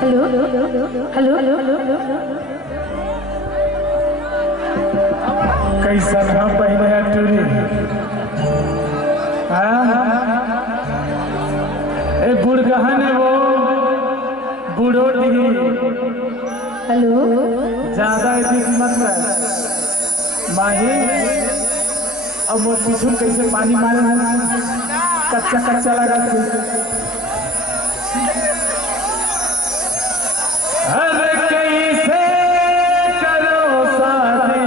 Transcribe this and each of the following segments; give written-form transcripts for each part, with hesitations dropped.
Hello hello कैसा ना पहले टूरी ए बुढ़गहन है वो बूढ़ो दी हेलो ज्यादा मत माही अब वो पीछू कैसे पानी मारे कच्चा कच्चा लगा अरे कैसे करो शादी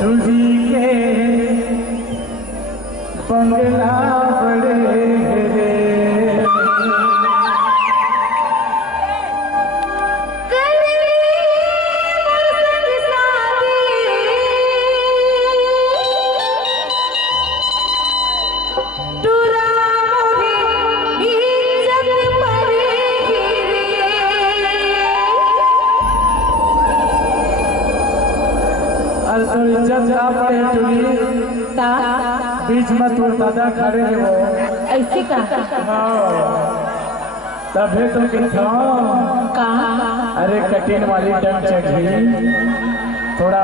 तुझी के बंगला बड़े बीच में तू दादा खड़े है वो ऐसे का तबे तो कितना अरे कठिन वाली टंग चढ़ी थोड़ा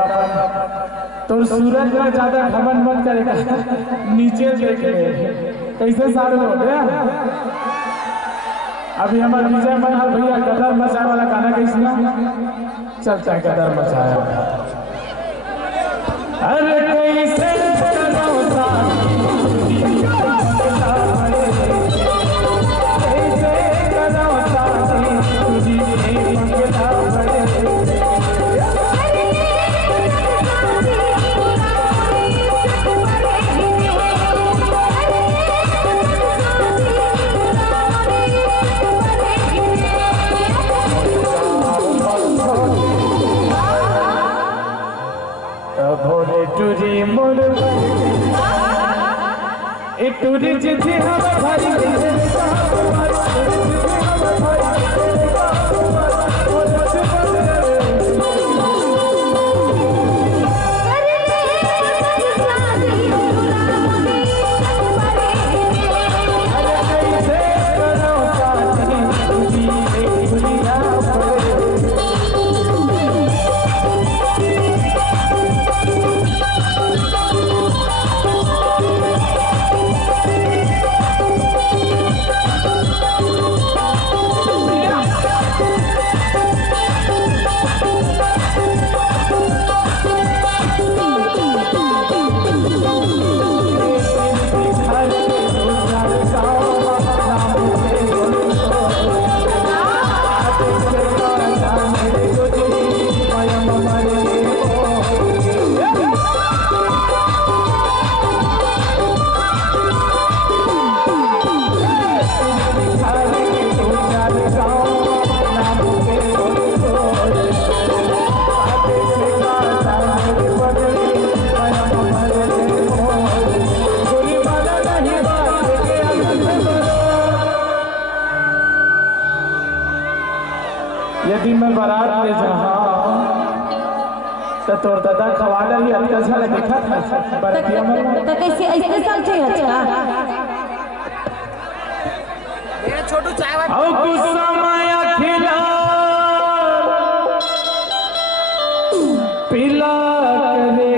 तो सूरज में ज्यादा घमंड मत करेगा नीचे देख ले कैसे सारे हो गया। अभी हमारे विजय मल्हार भैया गदर मचाए वाला गाना कैसे चलता है गदर मचाया अरे कैसे टूरी मोर टूरी जिथे हम भाई यदि मैं बारात ले जाऊं तो तोर दादा खवाला ही अच्छा देखा था बरतिया में तो कैसे ऐसे समझे अच्छा मेरा छोटू चाय वाला औ गुस्सा माया खिला पिला करे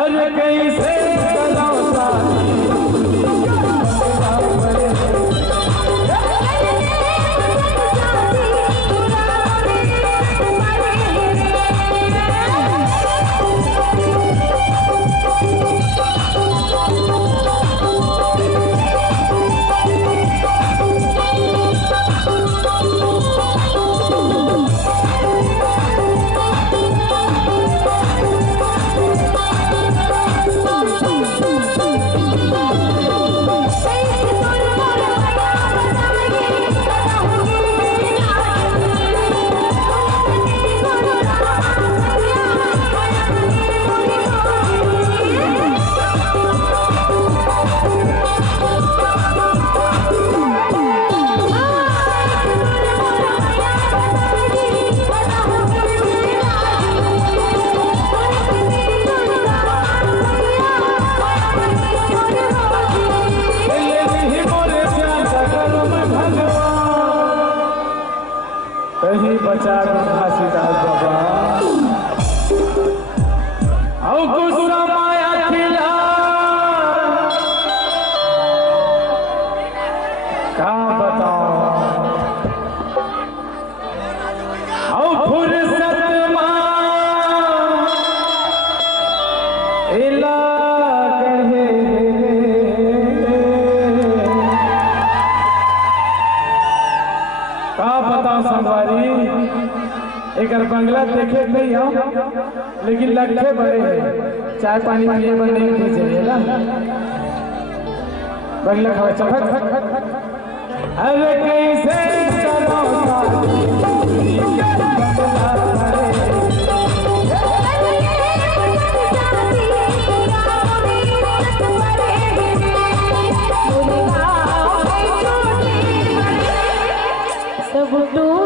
अरे कैसे कलाऊं बचा घासीदास बाबा औ गुस्सा माया खिला का बताओ औ फुर्सत मां इला कहे का बताओ संगवारी एक बंगला देखे नहीं हो लेकिन लगे बड़े हैं चाय पानी पिए में नहीं दीजिए ना बंगला खाओ चफक अरे कैसे चलो सब टूट